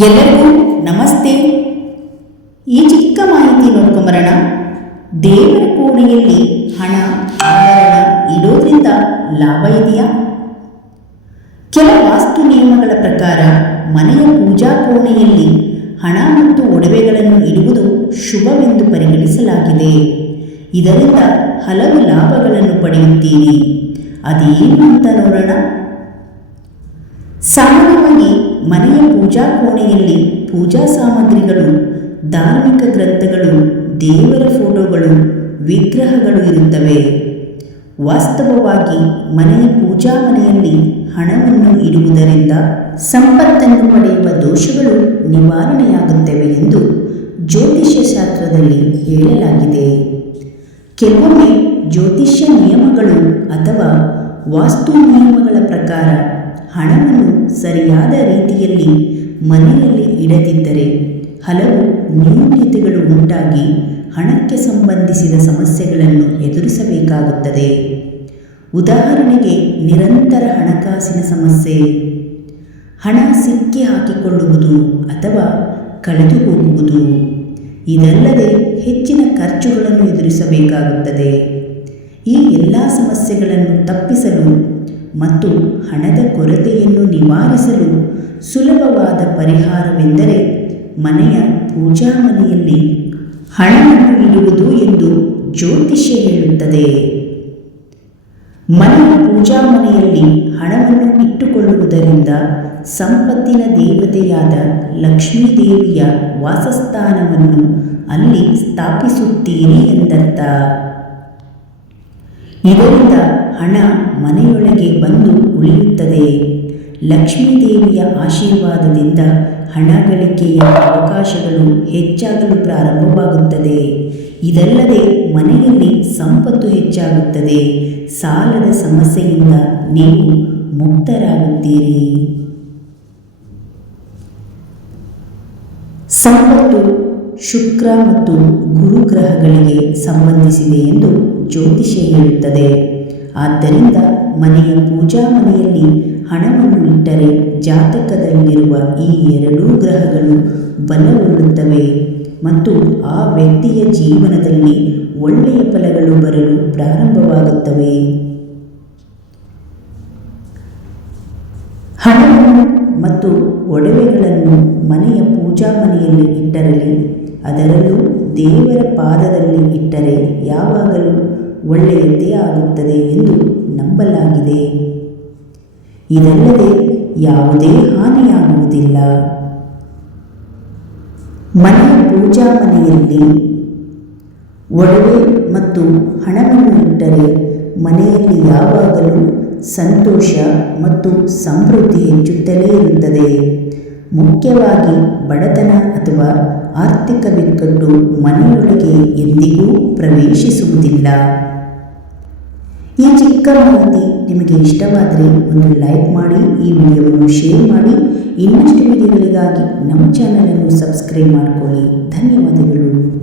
ಎಲ್ಲರಿಗೂ ನಮಸ್ತೆ. ಈ ಚಿಕ್ಕ ಮಾಹಿತಿ ನೋಡ್ಕೊಂಬರೋಣ. ದೇವರ ಕೋಣೆಯಲ್ಲಿ ಹಣ, ಆಭರಣ ಇಡೋದ್ರಿಂದ ಲಾಭ ಇದೆಯಾ? ಕೆಲ ವಾಸ್ತು ನಿಯಮಗಳ ಪ್ರಕಾರ ಮನೆಯ ಪೂಜಾ ಕೋಣೆಯಲ್ಲಿ ಹಣ ಮತ್ತು ಒಡವೆಗಳನ್ನು ಇಡುವುದು ಶುಭವೆಂದು ಪರಿಗಣಿಸಲಾಗಿದೆ. ಇದರಿಂದ ಹಲವು ಲಾಭಗಳನ್ನು ಪಡೆಯುತ್ತೀರಿ. ಅದೇನು ಅಂತ ನೋಡೋಣ. ಪೂಜಾ ಕೋಣೆಯಲ್ಲಿ ಪೂಜಾ ಸಾಮಗ್ರಿಗಳು, ಧಾರ್ಮಿಕ ಗ್ರಂಥಗಳು, ದೇವರ ಫೋಟೋಗಳು, ವಿಗ್ರಹಗಳು ಇರುತ್ತವೆ. ವಾಸ್ತವವಾಗಿ ಮನೆಯ ಪೂಜಾ ಮನೆಯಲ್ಲಿ ಹಣವನ್ನು ಇಡುವುದರಿಂದ ಸಂಪತ್ತನ್ನು ಪಡೆಯುವ ದೋಷಗಳು ನಿವಾರಣೆಯಾಗುತ್ತವೆ ಎಂದು ಜ್ಯೋತಿಷ್ಯ ಶಾಸ್ತ್ರದಲ್ಲಿ ಹೇಳಲಾಗಿದೆ. ಕೆಲವೊಮ್ಮೆ ಜ್ಯೋತಿಷ್ಯ ನಿಯಮಗಳು ಅಥವಾ ವಾಸ್ತು ನಿಯಮಗಳ ಪ್ರಕಾರ ಹಣವನ್ನು ಸರಿಯಾದ ರೀತಿಯಲ್ಲಿ ಮನೆಯಲ್ಲಿ ಇಡದಿದ್ದರೆ ಹಲವು ನ್ಯೂನ್ಯತೆಗಳು ಉಂಟಾಗಿ ಹಣಕ್ಕೆ ಸಂಬಂಧಿಸಿದ ಸಮಸ್ಯೆಗಳನ್ನು ಎದುರಿಸಬೇಕಾಗುತ್ತದೆ. ಉದಾಹರಣೆಗೆ ನಿರಂತರ ಹಣಕಾಸಿನ ಸಮಸ್ಯೆ. ಹಣ ಸಿಕ್ಕಿ ಹಾಕಿಕೊಳ್ಳುವುದು ಅಥವಾ ಕಳೆದು ಹೋಗುವುದು ಇದಲ್ಲದೆ ಹೆಚ್ಚಿನ ಖರ್ಚುಗಳನ್ನು ಎದುರಿಸಬೇಕಾಗುತ್ತದೆ. ಈ ಎಲ್ಲ ಸಮಸ್ಯೆಗಳನ್ನು ತಪ್ಪಿಸಲು ಮತ್ತು ಹಣದ ಕೊರತೆಯನ್ನು ನಿವಾರಿಸಲು ಸುಲಭವಾದ ಪರಿಹಾರವೆಂದರೆ ಮನೆಯ ಪೂಜಾ ಮನೆಯಲ್ಲಿ ಹಣವನ್ನು ಇಡುವುದು ಎಂದು ಜ್ಯೋತಿಷ್ಯ ಹೇಳುತ್ತದೆ. ಮನೆಯ ಪೂಜಾ ಮನೆಯಲ್ಲಿ ಹಣವನ್ನು ಇಟ್ಟುಕೊಳ್ಳುವುದರಿಂದ ಸಂಪತ್ತಿನ ದೇವತೆಯಾದ ಲಕ್ಷ್ಮೀದೇವಿಯ ವಾಸಸ್ಥಾನವನ್ನು ಅಲ್ಲಿ ಸ್ಥಾಪಿಸುತ್ತೀರಿ ಎಂದರ್ಥ. ಇದರಿಂದ ಹಣ ಮನೆಯೊಳಗೆ ಬಂದು ಉಳಿಯುತ್ತದೆ. ಲಕ್ಷ್ಮೀ ದೇವಿಯ ಆಶೀರ್ವಾದದಿಂದ ಹಣ ಗಳಿಕೆಯ ಅವಕಾಶಗಳು ಹೆಚ್ಚಾಗಲು ಪ್ರಾರಂಭವಾಗುತ್ತದೆ. ಇದಲ್ಲದೆ ಮನೆಯಲ್ಲಿ ಸಂಪತ್ತು ಹೆಚ್ಚಾಗುತ್ತದೆ. ಸಾಲದ ಸಮಸ್ಯೆಯಿಂದ ನೀವು ಮುಕ್ತರಾಗುತ್ತೀರಿ. ಸಂಪತ್ತು ಶುಕ್ರ ಮತ್ತು ಗುರು ಗ್ರಹಗಳಿಗೆ ಸಂಬಂಧಿಸಿದೆ ಎಂದು ಜ್ಯೋತಿಷ್ಯ ಹೇಳುತ್ತದೆ. ಆದ್ದರಿಂದ ಮನೆಯ ಪೂಜಾ ಮನೆಯಲ್ಲಿ ಹಣವನ್ನು ಇಟ್ಟರೆ ಜಾತಕದಲ್ಲಿರುವ ಈ ಎರಡೂ ಗ್ರಹಗಳು ಬಲಗೊಳ್ಳುತ್ತವೆ ಮತ್ತು ಆ ವ್ಯಕ್ತಿಯ ಜೀವನದಲ್ಲಿ ಒಳ್ಳೆಯ ಫಲಗಳು ಬರಲು ಪ್ರಾರಂಭವಾಗುತ್ತವೆ. ಹಣವನ್ನು ಮತ್ತು ಒಡವೆಗಳನ್ನು ಮನೆಯ ಪೂಜಾ ಮನೆಯಲ್ಲಿ ಇಟ್ಟರಲಿ, ಅದರಲ್ಲೂ ದೇವರ ಪಾದದಲ್ಲಿ ಇಟ್ಟರೆ ಯಾವಾಗಲೂ ಒಳ್ಳೆಯದೇ ಆಗುತ್ತದೆ ಎಂದು ನಂಬಲಾಗಿದೆ. ಇದಲ್ಲದೆ ಯಾವುದೇ ಹಾನಿಯಾಗುವುದಿಲ್ಲ. ಮನೆಯ ಪೂಜಾ ಮನೆಯಲ್ಲಿ ಒಡವೆ ಮತ್ತು ಹಣವನ್ನು ಇಟ್ಟರೆ ಮನೆಯಲ್ಲಿ ಯಾವಾಗಲೂ ಸಂತೋಷ ಮತ್ತು ಸಮೃದ್ಧಿ ಹೆಚ್ಚುತ್ತಲೇ ಇರುತ್ತದೆ. ಮುಖ್ಯವಾಗಿ ಬಡತನ ಅಥವಾ ಆರ್ಥಿಕ ಬಿಕ್ಕಟ್ಟು ಮನೆಯೊಳಗೆ ಎಂದಿಗೂ ಪ್ರವೇಶಿಸುವುದಿಲ್ಲ. ಈ ಚಿಕ್ಕ ಮಾಹಿತಿ ನಿಮಗೆ ಇಷ್ಟವಾದರೆ ಒಂದು ಲೈಕ್ ಮಾಡಿ, ಈ ವಿಡಿಯೋವನ್ನು ಶೇರ್ ಮಾಡಿ. ಇನ್ನಷ್ಟು ವಿಡಿಯೋಗಳಿಗಾಗಿ ನಮ್ಮ ಚಾನಲನ್ನು ಸಬ್ಸ್ಕ್ರೈಬ್ ಮಾಡಿಕೊಳ್ಳಿ. ಧನ್ಯವಾದಗಳು.